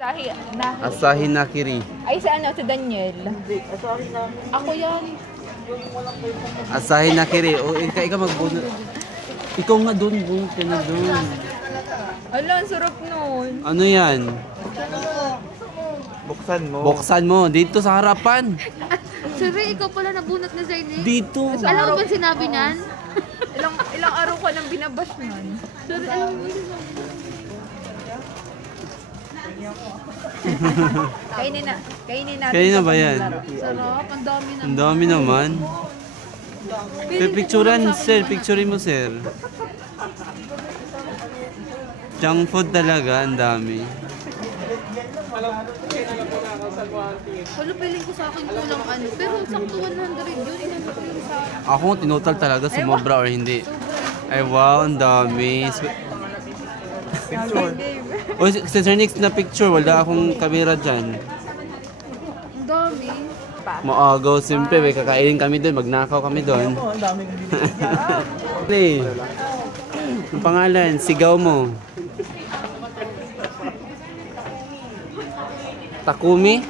Asahi Nakiri. Ay, sa ano? Sa Daniel. Ako yan. Asahi Nakiri. O, ikaw magbunot. Ikaw nga doon, bunot ka na doon. Ala, ang sarap nun. Ano yan? Buksan mo. Buksan mo. Dito sa harapan. Siri, ikaw pala nabunot na Zainay. Dito. Alam mo ba sinabi niyan? Ilang araw ka nang binabash nun. Siri, alam mo ba sinabi? Kainin natin. Kainin na ba yan? Sarap, ang dami na. Ang dami naman. Picturean, sir. Picturein mo, sir. Junk food talaga. Ang dami. Wala, piling ko sa akin kulang ano. Pero sakto 100 yun. Inano ko yun sa... Ako, tinotal talaga sumobra or hindi. Ay, wow. Ang dami. Picture. O, Sir Nix na picture. Wala akong camera dyan. Ang dami. Maagaw, simple. May kakainin kami doon. Magnakaw kami doon. Oh, ang daming binibigyan. Play. Ang pangalan, sigaw mo. Takumi?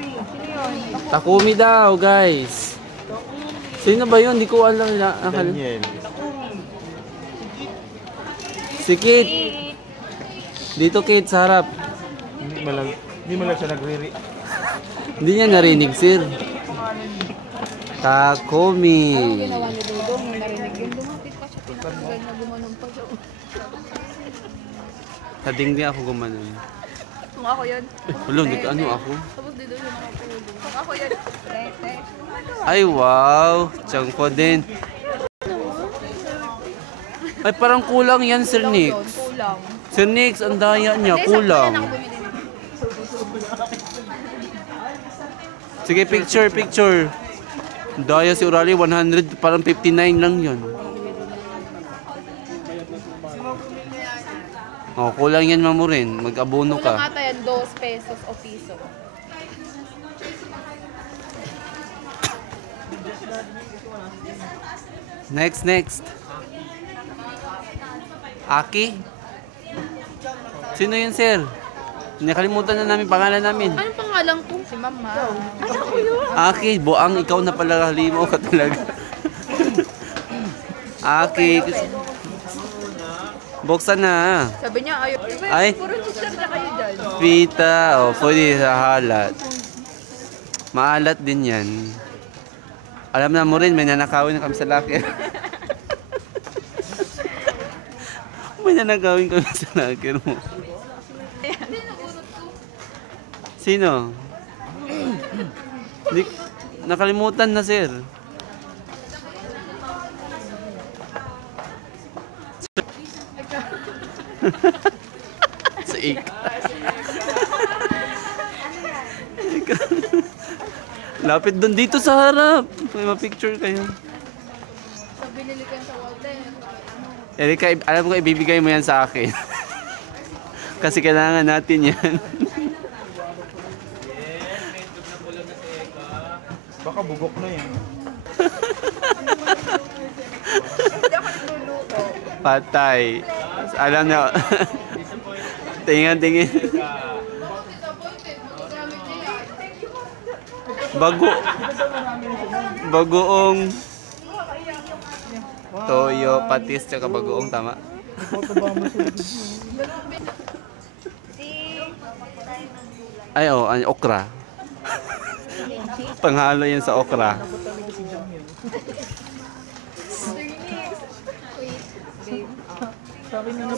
Takumi daw, guys. Sino ba yun? Di ko alam. Daniel. Si Kit. Dito, Kit, sa harap. Hindi mo lang siya nagre-re. Hindi niya narinig, sir. Takumi. Anong ginawa ni Dudong? Narinig yun. Lumapit pa siya. Pinakanggal na gumanong pa siya. Kading di ako gumanon. Kung ako yun. Wala, ano ako? Tapos dito siya nakapulong. Kung ako yun. Ay, wow. Tiyang po din. Ay, parang kulang yan, Sir Nix. Kulang. Sir Nix, ang daya niya. Kulang. Sige, picture. Daya si Urali, 100, parang 59 lang yun. Oh, kulang yan, mamurin. Mag-abono Kulang ka. ata yan, 2 pesos o piso. Next. Aki? Sino yun, sir? Nakalimutan na namin pangalan namin. Anong pangalan ko? Si Mama. Ano ko yun? Aki, buang ikaw na pala, halimaw ka talaga. Aki, buksan na. Sabi niya, ayaw. Ay. Puro chichar na kayo dyan. Pita, o pwede sa halat. Maalat din yan. Alam na mo rin, may nanakawin na kami sa locker. May nanakawin kami sa locker mo. Sino? Nakalimutan na, sir. Sa lapit doon dito sa harap. May ma-picture kayo. Sa binili ko yan sa Walter. Erika, alam ko ibibigay mo yan sa akin. Kasi kailangan natin yan. Baka bugok na yan. Hindi ako nagluluto. Patay. Alam na. Tingin. Bagoong toyo, patis, tsaka bagoong, tama? Ay, okra. Panghalo yan sa okra.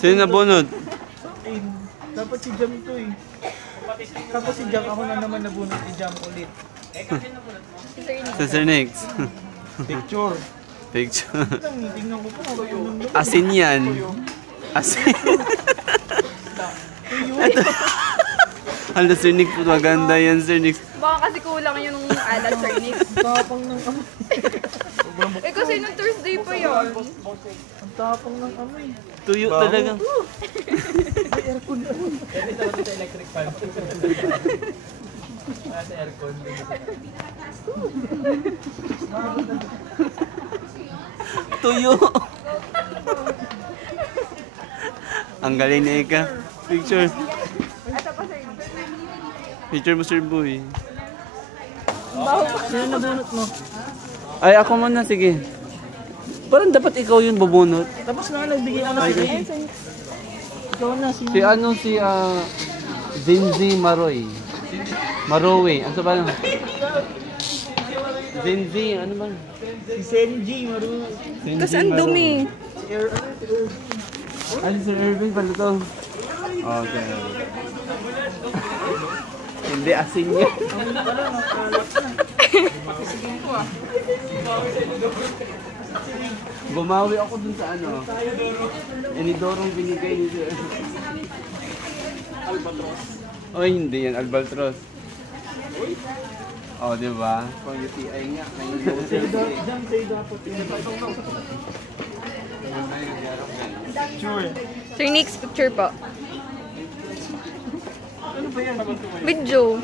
Sino nabunod? Dapat si Jam to eh. Tapos si Jam, ako na naman nabunod si Jam ulit. Sa Sir Nix. Picture. Tingnan ko po. Asin yan. Asin. Hala, Sir Nix, maganda yan, Sir Nix. Baka kasi kulang yung alat, Sir Nick. Tapang ng amoy. Eh kasi nung Thursday pa yun. Ang tapang ng amoy. Tuyo talaga. May aircon na. Ito sa electric fan. Sa aircon. Tuyo. Ang galing na Ika. Picture. Ito pa, Sir Nick. Picture mo, Sir Boy. Sino nabunot mo? Ay, ako muna, sige. Parang dapat ikaw yung bubunot. Tapos na, nagbigay ako na sige. Ikaw na, Si ano, si Zinzi Maroy. Marowe. Ano ba? Zinzi, ano ba? Si Senji, Maru. Kasi ang dumi. Ay, si Sir Irving pala to. Okay. Hindi asin niya. Bumawi ako dun sa ano. Inidorong binigay ni Sir. Albatros. Oh, hindi yan. Albatros. Oh, di ba? Pang UTI nga. Jam say dapat. Sure. Sir, next picture po. Ano ba yan? Video.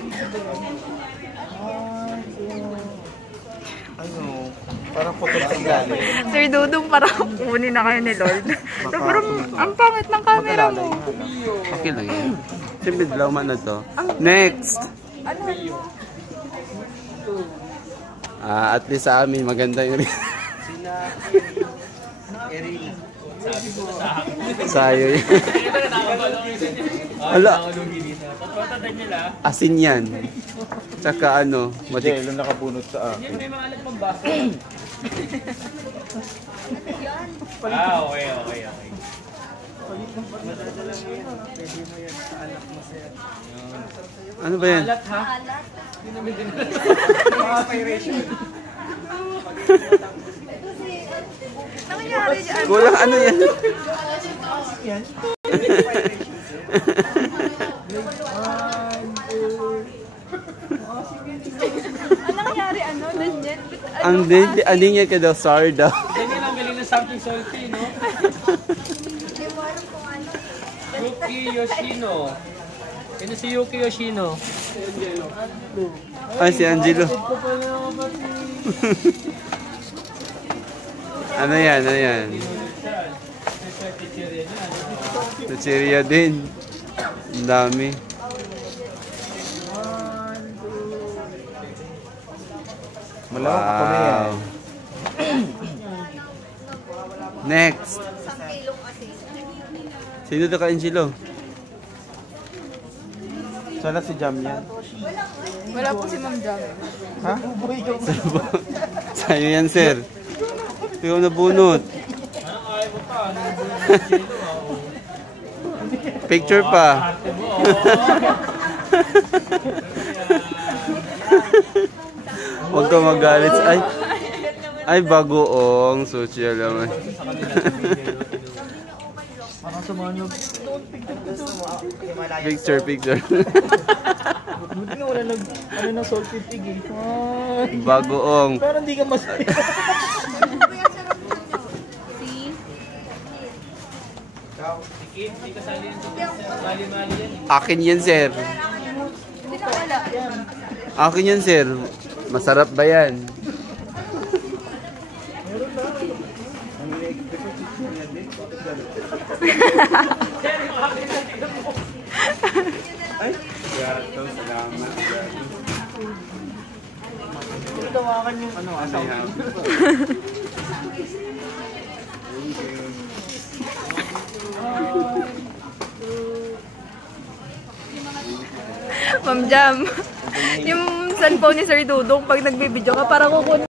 Ano? Parang putol sa galing. Sir Dudong, parang kunin na kayo ni Lord. So, parang ang pangit ng camera mo. Okay lang yan. Siyempre, lawman na to. Next! At least sa amin, maganda yung sayo yun. Ala, asin yan. Tsaka ano, matik. Ilan nakabunot sa akin. May mga alat pang basa. Okay. Ano ba yan? Alat ha? Nangyari dyan. Kulang ano yan? Ano nangyari? Ano? Legit? Ang din niya ka daw, sorry daw. Ganyan ang galing ng something salty, no? Yuki Yoshino. Sino si Yuki Yoshino? Ay, si Angelo. Ano yan? Chicheria din. Ang dami. Malawak ako na yan. Next. Sino to ka, Angelo? Sana si Jam yan. Wala po si Ma'am Jam. Ha? Sa'yo yan, sir. Ikaw na bunot. Picture pa. Huwag ka magalit. Ay, bagoong. Social naman. Picture. Buti nga wala ng salty pig eh. Bagoong. Parang hindi ka masaya. Akin yan, sir. Akin yan, sir. Masarap ba yan? Ay, gato, salamat. Tawakan yung ano, asawa. Ma'am Jam, yung cellphone ni Sir Dudong, pag nagbibideo ka, parang kukunin